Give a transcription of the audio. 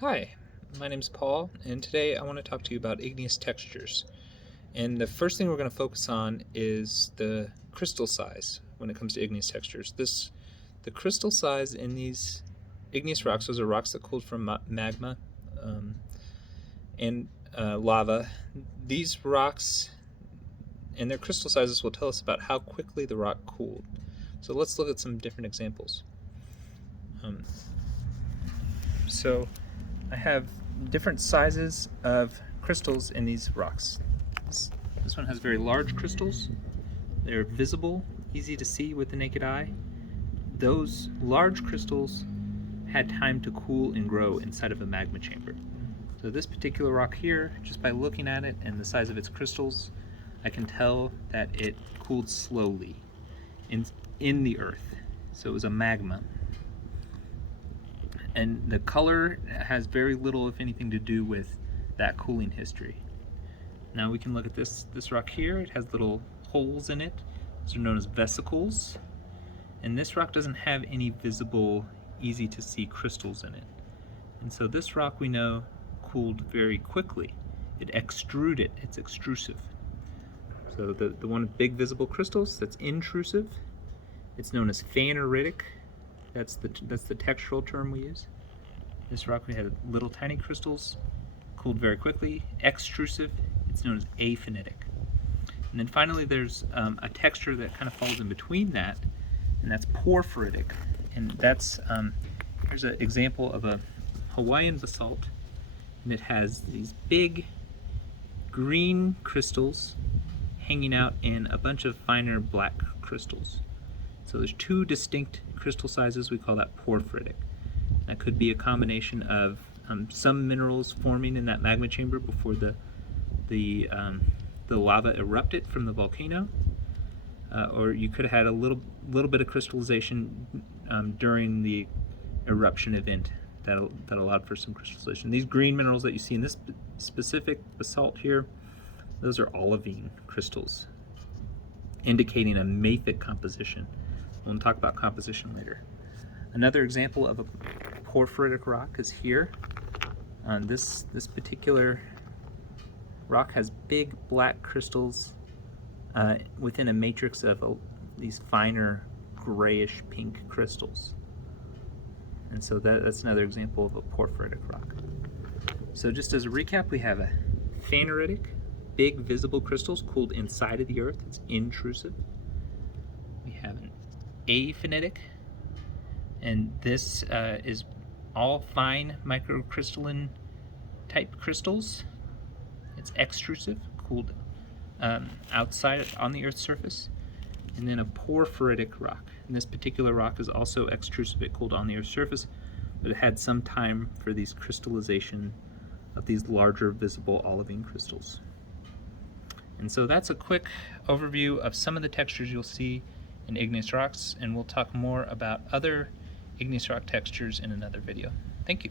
Hi, my name's Paul, and today I want to talk to you about igneous textures. And the first thing we're going to focus on is the crystal size when it comes to igneous textures. The crystal size in these igneous rocks, those are rocks that cooled from magma and lava. These rocks and their crystal sizes will tell us about how quickly the rock cooled. So let's look at some different examples. So I have different sizes of crystals in these rocks. This one has very large crystals. They're visible, easy to see with the naked eye. Those large crystals had time to cool and grow inside of a magma chamber. So this particular rock here, just by looking at it and the size of its crystals, I can tell that it cooled slowly in the earth. So it was a magma. And the color has very little, if anything, to do with that cooling history. Now we can look at this rock here. It has little holes in it. Those are known as vesicles. And this rock doesn't have any visible, easy to see crystals in it. And so this rock we know cooled very quickly. It extruded, it's extrusive. So the one with big visible crystals, that's intrusive. It's known as phaneritic. That's the textural term we use. This rock we had little tiny crystals, cooled very quickly, extrusive. It's known as aphanitic. And then finally there's a texture that kind of falls in between that, and that's porphyritic. And that's, here's an example of a Hawaiian basalt, and it has these big green crystals hanging out in a bunch of finer black crystals. So there's two distinct crystal sizes. We call that porphyritic. That could be a combination of some minerals forming in that magma chamber before the lava erupted from the volcano, or you could have had a little bit of crystallization during the eruption event that allowed for some crystallization. These green minerals that you see in this specific basalt here, those are olivine crystals, indicating a mafic composition. We'll talk about composition later. Another example of a porphyritic rock is here. This particular rock has big black crystals within a matrix of these finer grayish pink crystals. And so that's another example of a porphyritic rock. So just as a recap, we have a phaneritic, big visible crystals cooled inside of the earth. It's intrusive. We have an aphanitic, and this is all fine microcrystalline type crystals. It's extrusive, cooled outside on the Earth's surface. And then a porphyritic rock. And this particular rock is also extrusive. It cooled on the Earth's surface, but it had some time for these crystallization of these larger visible olivine crystals. And so that's a quick overview of some of the textures you'll see in igneous rocks, and we'll talk more about other igneous rock textures in another video. Thank you.